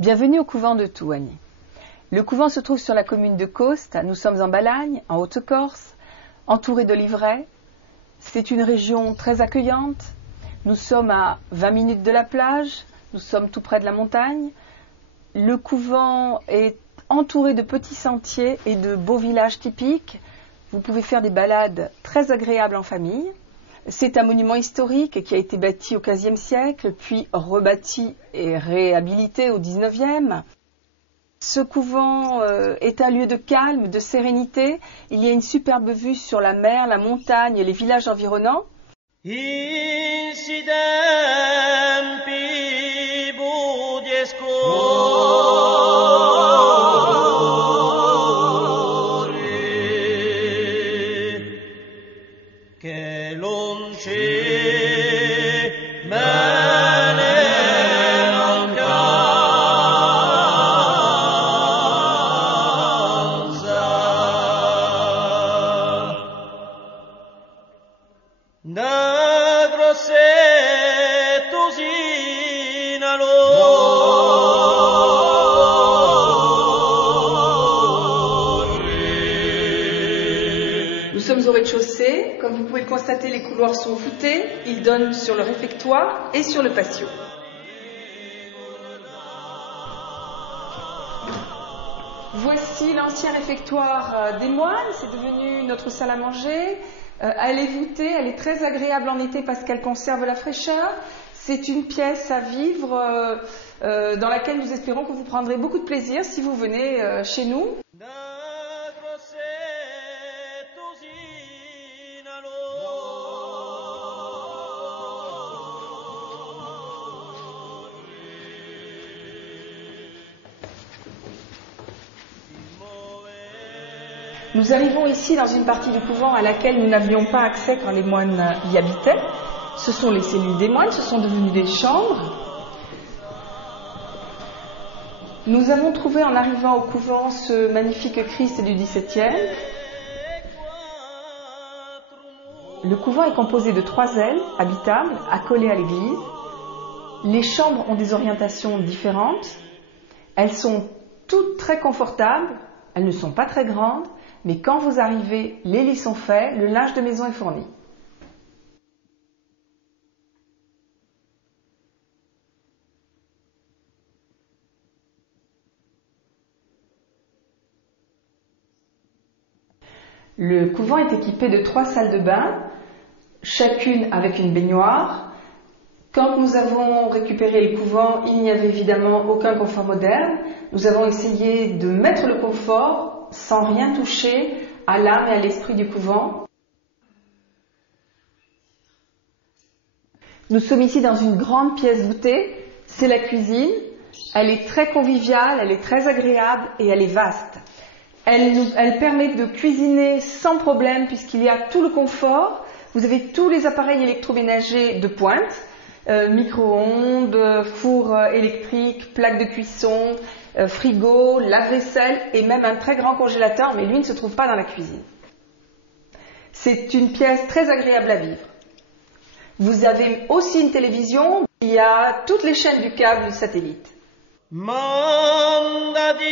Bienvenue au couvent de Touagny. Le couvent se trouve sur la commune de Caustes. Nous sommes en Balagne, en Haute-Corse, entourés d'oliveraies. C'est une région très accueillante. Nous sommes à 20 minutes de la plage. Nous sommes tout près de la montagne. Le couvent est entouré de petits sentiers et de beaux villages typiques. Vous pouvez faire des balades très agréables en famille. C'est un monument historique qui a été bâti au XVe siècle, puis rebâti et réhabilité au XIXe. Ce couvent est un lieu de calme, de sérénité. Il y a une superbe vue sur la mer, la montagne et les villages environnants. Nous sommes au rez-de-chaussée. Comme vous pouvez le constater, les couloirs sont voûtés. Ils donnent sur le réfectoire et sur le patio. Voici l'ancien réfectoire des moines. C'est devenu notre salle à manger. Elle est voûtée, elle est très agréable en été parce qu'elle conserve la fraîcheur. C'est une pièce à vivre dans laquelle nous espérons que vous prendrez beaucoup de plaisir si vous venez chez nous. Nous arrivons ici dans une partie du couvent à laquelle nous n'avions pas accès quand les moines y habitaient. Ce sont les cellules des moines, ce sont devenues des chambres. Nous avons trouvé en arrivant au couvent ce magnifique Christ du XVIIe. Le couvent est composé de 3 ailes habitables accolées à l'église. Les chambres ont des orientations différentes. Elles sont toutes très confortables. Elles ne sont pas très grandes. Mais quand vous arrivez, les lits sont faits, le linge de maison est fourni. Le couvent est équipé de 3 salles de bain, chacune avec une baignoire. Quand nous avons récupéré le couvent, il n'y avait évidemment aucun confort moderne. Nous avons essayé de mettre le confort sans rien toucher à l'âme et à l'esprit du couvent. Nous sommes ici dans une grande pièce voûtée, c'est la cuisine. Elle est très conviviale, elle est très agréable et elle est vaste. Elle permet de cuisiner sans problème puisqu'il y a tout le confort. Vous avez tous les appareils électroménagers de pointe, micro-ondes, four électrique, plaque de cuisson, frigo, lave-vaisselle et même un très grand congélateur, mais lui ne se trouve pas dans la cuisine. C'est une pièce très agréable à vivre. Vous avez aussi une télévision, il y a toutes les chaînes du câble du satellite. Mandadi